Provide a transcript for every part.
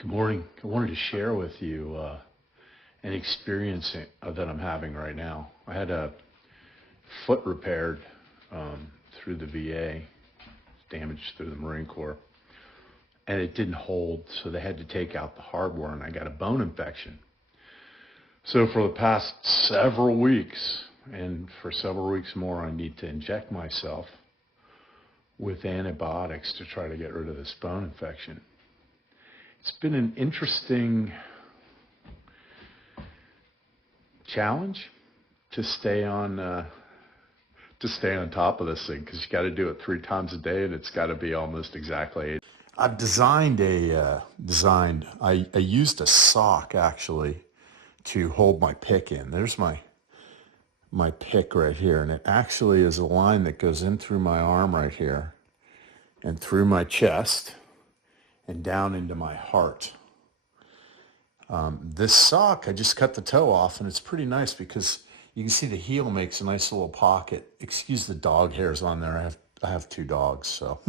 Good morning. I wanted to share with you an experience that I'm having right now. I had a foot repaired through the VA, damaged through the Marine Corps, and it didn't hold, so they had to take out the hardware, and I got a bone infection. So for the past several weeks, and for several weeks more, I need to inject myself with antibiotics to try to get rid of this bone infection. It's been an interesting challenge to stay on top of this thing, because you got to do it 3 times a day, and it's got to be almost exactly 8. I've I used a sock actually to hold my PICC in. There's my PICC right here, and it actually is a line that goes in through my arm right here and through my chest and down into my heart. This sock, I just cut the toe off, and it's pretty nice because you can see the heel makes a nice little pocket. Excuse the dog hairs on there. I have 2 dogs, so.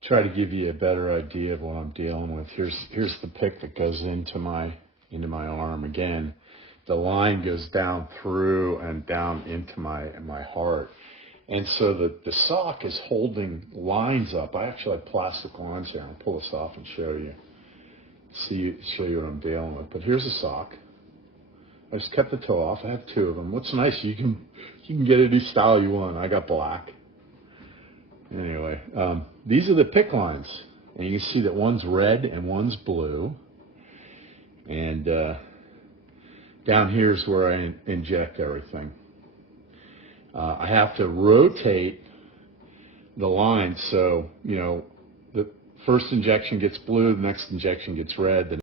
Try to give you a better idea of what I'm dealing with. Here's the PICC that goes into my arm. Again, the line goes down through and down into my heart. And so the sock is holding lines up. I actually have plastic lines here. I'll pull this off and show you. Show you what I'm dealing with. But here's a sock. I just cut the toe off. I have 2 of them. What's nice, you can get any style you want. I got black. Anyway, these are the PICC lines. And you can see that one's red and one's blue. And down here is where I inject everything. I have to rotate the line, so, the first injection gets blue, the next injection gets red.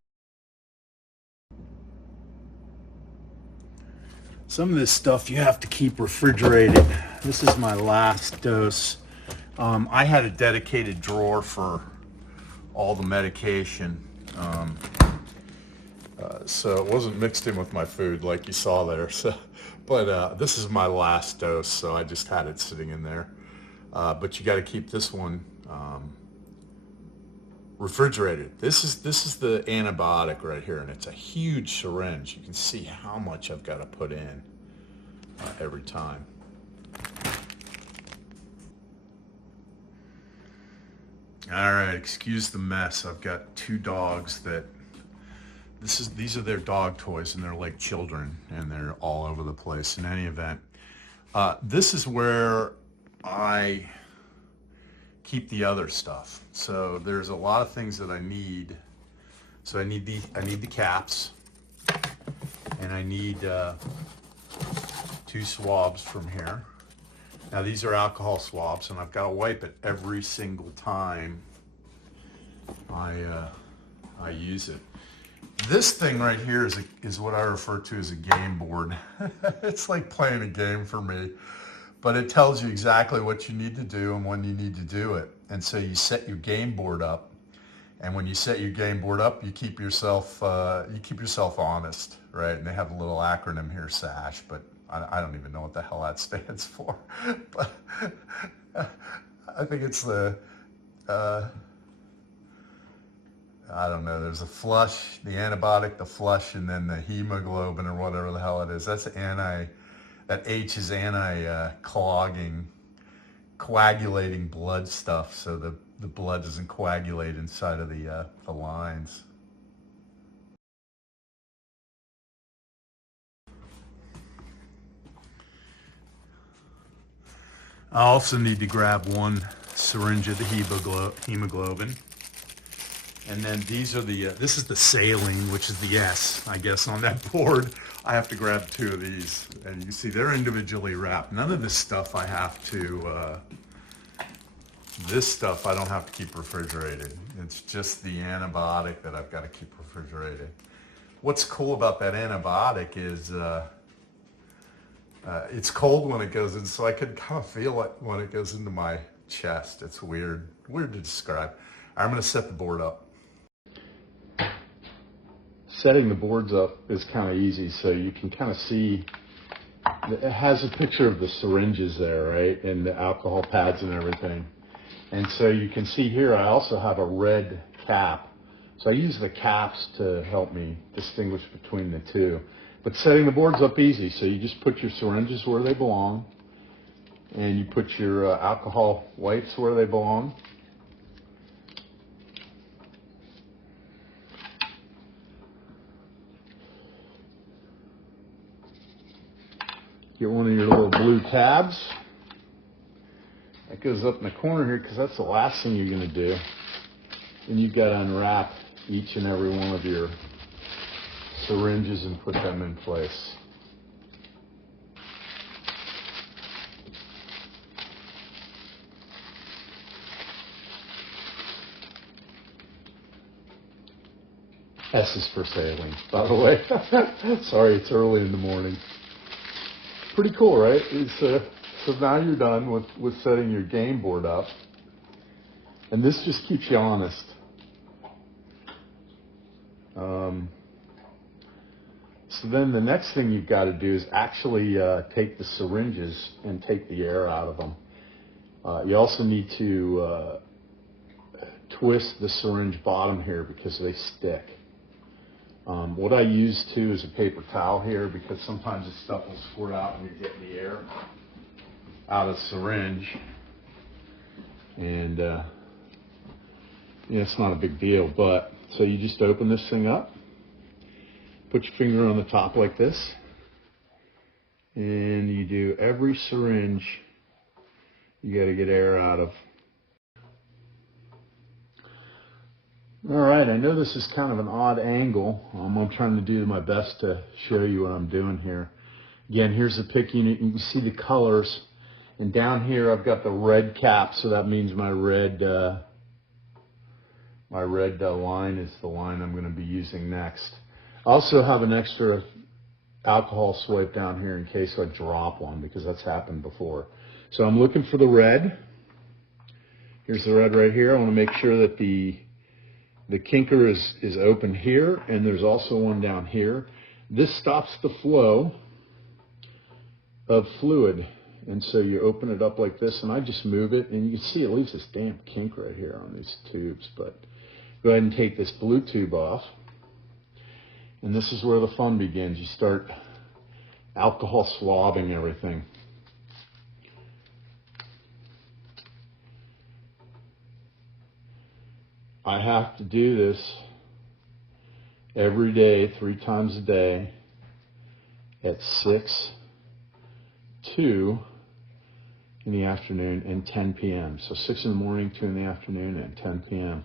Some of this stuff you have to keep refrigerated. This is my last dose. I had a dedicated drawer for all the medication, so it wasn't mixed in with my food like you saw there. But this is my last dose, so I just had it sitting in there. But you got to keep this one refrigerated. This is the antibiotic right here, and it's a huge syringe. You can see how much I've got to put in every time. All right, excuse the mess. I've got 2 dogs that. These are their dog toys, and they're like children, and they're all over the place. In any event, this is where I keep the other stuff. So there's a lot of things that I need. So I need the caps, and I need 2 swabs from here. Now these are alcohol swabs, and I've got to wipe it every single time I use it. This thing right here is what I refer to as a game board. It's like playing a game for me, but it tells you exactly what you need to do and when you need to do it. And so you set your game board up, and when you set your game board up, you keep yourself honest, right? And they have a little acronym here, SASH, but I don't even know what the hell that stands for. But I think it's the I don't know, there's a flush, the antibiotic, the flush, and then the hemoglobin or whatever the hell it is. That H is anti-clogging, coagulating blood stuff, so the blood doesn't coagulate inside of the lines. I also need to grab 1 syringe of the hemoglobin. And then these are this is the saline, which is the S, I guess, on that board. I have to grab 2 of these, and you see they're individually wrapped. None of this stuff I have to, this stuff I don't have to keep refrigerated. It's just the antibiotic that I've got to keep refrigerated. What's cool about that antibiotic is it's cold when it goes in, so I could kind of feel it when it goes into my chest. It's weird to describe. I'm going to set the board up. Setting the boards up is kind of easy, so you can kind of see, it has a picture of the syringes there, right, and the alcohol pads and everything. And so you can see here I also have a red cap. So I use the caps to help me distinguish between the two. But setting the boards up easy, so you just put your syringes where they belong, and you put your alcohol wipes where they belong. Get one of your little blue tabs. That goes up in the corner here because that's the last thing you're going to do. And you've got to unwrap each and every one of your syringes and put them in place. S is for saline, by the way. Sorry, it's early in the morning. Pretty cool, right? So now you're done with setting your game board up. And this just keeps you honest. So then the next thing you've got to do is actually take the syringes and take the air out of them. You also need to twist the syringe bottom here because they stick. What I use too is a paper towel here because sometimes this stuff will squirt out when you're getting the air out of the syringe. And it's not a big deal, but so you just open this thing up, put your finger on the top like this, and you do every syringe you got to get air out of. All right, I know this is kind of an odd angle. I'm trying to do my best to show you what I'm doing here. Again, here's the PICC unit. You can see the colors. And down here I've got the red cap, so that means my red line is the line I'm going to be using next. I also have an extra alcohol swipe down here in case I drop one, because that's happened before. So I'm looking for the red. Here's the red right here. I want to make sure that the kinker is open here, and there's also one down here. This stops the flow of fluid. And so you open it up like this, and I just move it, and you can see it leaves this damn kink right here on these tubes. But go ahead and take this blue tube off. And this is where the fun begins. You start alcohol swabbing everything. I have to do this every day, 3 times a day, at 6, 2 in the afternoon, and 10 p.m. So 6 in the morning, 2 in the afternoon, and 10 p.m.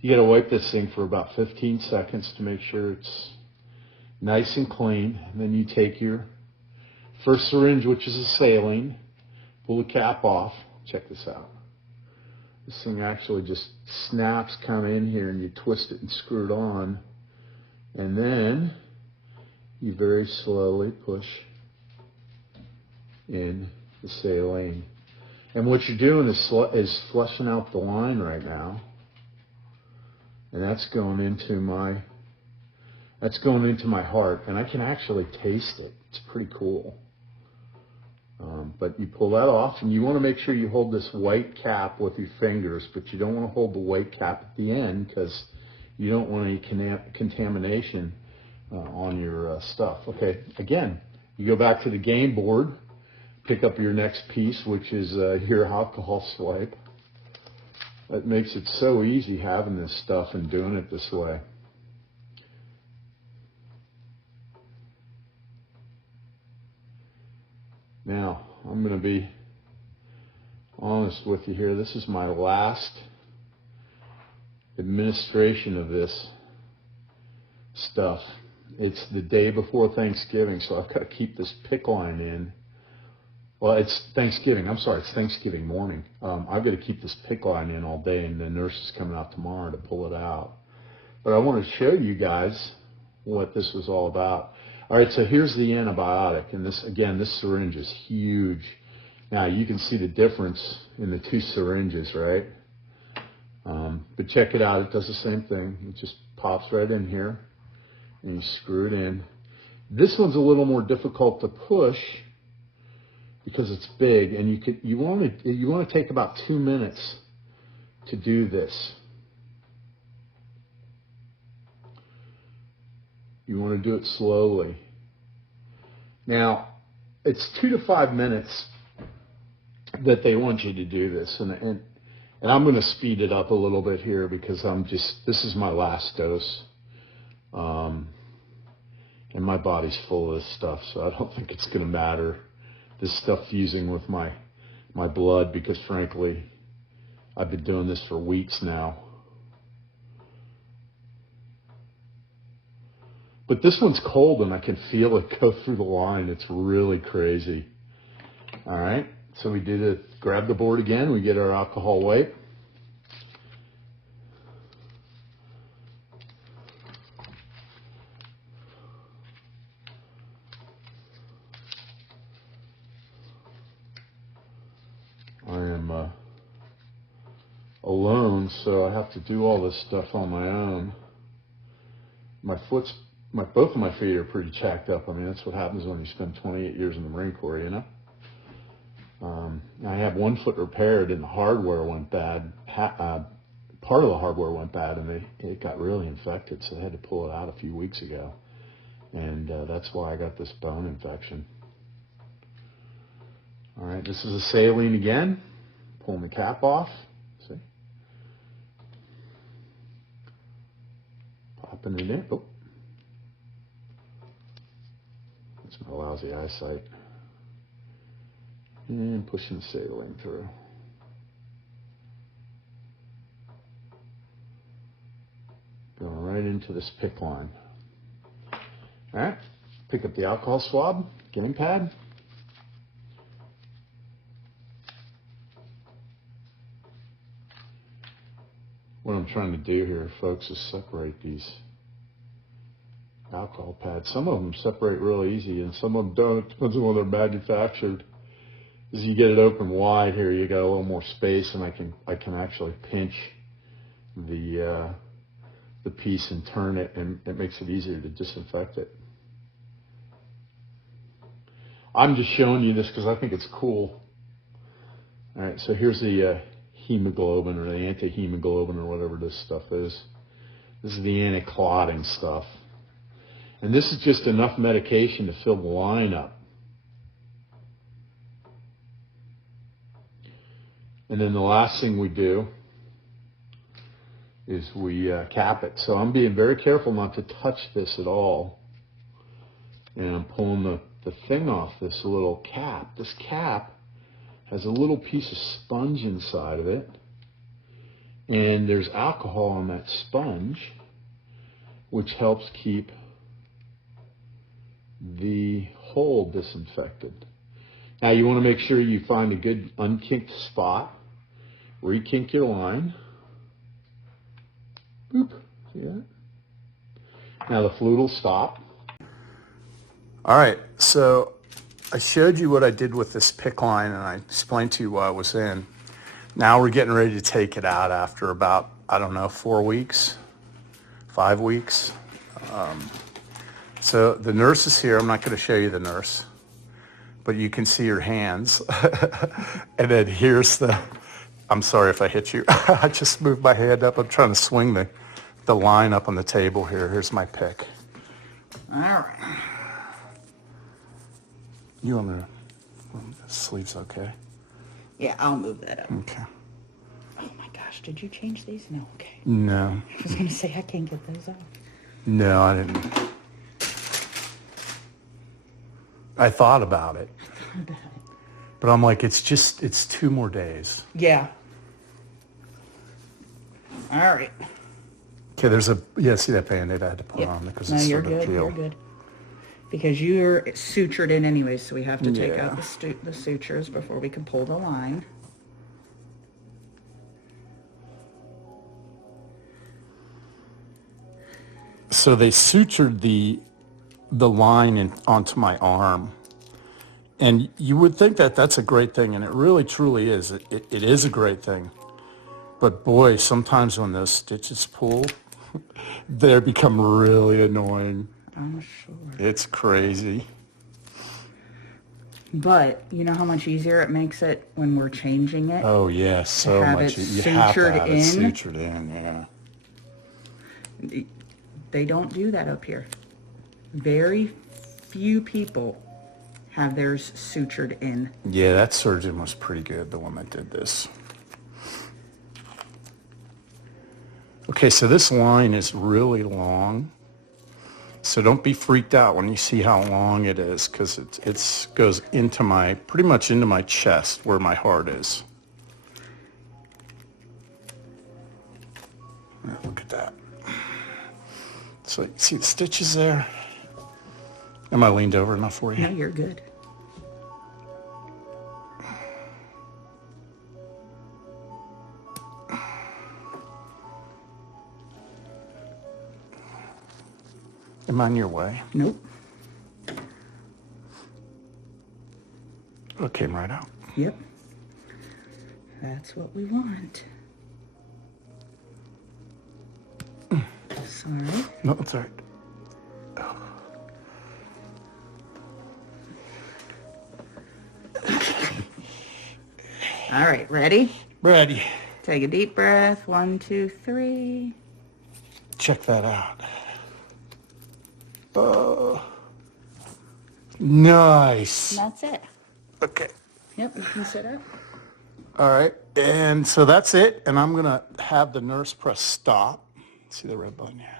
You got to wipe this thing for about 15 seconds to make sure it's nice and clean. And then you take your first syringe, which is a saline, pull the cap off. Check this out. This thing actually just snaps kind of in here, and you twist it and screw it on. And then you very slowly push in the saline. And what you're doing is flushing out the line right now. And that's going into my heart, and I can actually taste it. It's pretty cool. But you pull that off, and you want to make sure you hold this white cap with your fingers, but you don't want to hold the white cap at the end because you don't want any contamination on your stuff. Okay, again, you go back to the game board, pick up your next piece, which is your alcohol swipe. That makes it so easy having this stuff and doing it this way. Now, I'm going to be honest with you here. This is my last administration of this stuff. It's the day before Thanksgiving, so I've got to keep this PICC line in. Well, it's Thanksgiving. I'm sorry, it's Thanksgiving morning. I've got to keep this PICC line in all day, and the nurse is coming out tomorrow to pull it out. But I want to show you guys what this was all about. All right, so here's the antibiotic, and this, again, this syringe is huge. Now, you can see the difference in the 2 syringes, right? But check it out. It does the same thing. It just pops right in here, and you screw it in. This one's a little more difficult to push because it's big, and you want to take about 2 minutes to do this. You want to do it slowly. Now, it's 2 to 5 minutes that they want you to do this, and I'm going to speed it up a little bit here because this is my last dose, and my body's full of this stuff, so I don't think it's going to matter, this stuff fusing with my blood, because frankly, I've been doing this for weeks now. But this one's cold and I can feel it go through the line. It's really crazy. All right, so we did it. Grab the board again. We get our alcohol wipe. I am alone, so I have to do all this stuff on my own. Both of my feet are pretty jacked up. I mean, that's what happens when you spend 28 years in the Marine Corps, you know? I have one foot repaired and the hardware went bad. Part of the hardware went bad and it got really infected, so they had to pull it out a few weeks ago. And that's why I got this bone infection. All right, this is a saline again. Pulling the cap off. See? Popping it in. Oh. That's my lousy eyesight. And pushing the saline through. Going right into this PICC line. All right, pick up the alcohol swab, game pad. What I'm trying to do here, folks, is separate these alcohol pads. Some of them separate real easy and some of them don't. It depends on when they're manufactured. As you get it open wide here, you got a little more space, and I can actually pinch the piece and turn it, and it makes it easier to disinfect it. I'm just showing you this because I think it's cool. All right, so here's the hemoglobin or the anti-hemoglobin or whatever this stuff is. This is the anti-clotting stuff. And this is just enough medication to fill the line up. And then the last thing we do is we cap it. So I'm being very careful not to touch this at all. And I'm pulling the thing off this little cap. This cap has a little piece of sponge inside of it. And there's alcohol on that sponge, which helps keep the hole disinfected. Now you want to make sure you find a good unkinked spot. Rekink your line. Boop. See that? Now the fluid will stop. All right, so I showed you what I did with this PICC line and I explained to you what I was in. Now we're getting ready to take it out after about, I don't know, 4 weeks, 5 weeks. So the nurse is here. I'm not going to show you the nurse, but you can see her hands. And then here's I'm sorry if I hit you. I just moved my hand up. I'm trying to swing the line up on the table here. Here's my PICC. All right. You want me to, the sleeve's okay? Yeah, I'll move that up. Okay. Oh my gosh, did you change these? No, okay. No. I was going to say, I can't get those off. No, I didn't. I thought about it. But I'm like, it's 2 more days. Yeah. All right. Okay, see that Band-Aid I had to put on because it's you're sort of good, peeled. you're good. Because you're sutured in anyway, so we have to take out the sutures before we can pull the line. So they sutured the line onto my arm. And you would think that that's a great thing, and it really truly is. It is a great thing. But boy, sometimes when those stitches pull, they become really annoying. I'm sure. It's crazy. But you know how much easier it makes it when we're changing it? Oh, yeah, so have much. it You have to sutured have it in. sutured in, yeah. They don't do that up here. Very few people have theirs sutured in. Yeah, that surgeon was pretty good, the one that did this. Okay, so this line is really long. So don't be freaked out when you see how long it is, because it goes into pretty much into my chest where my heart is. Look at that. So you see the stitches there? Am I leaned over enough for you? No, you're good. Am I in your way? Nope. It came right out. Yep. That's what we want. Sorry. No, that's all right. All right, ready? Ready. Take a deep breath. 1, 2, 3. Check that out. Nice. That's it. Okay. Yep, you can sit up. All right. And so that's it. And I'm going to have the nurse press stop. See the red button here?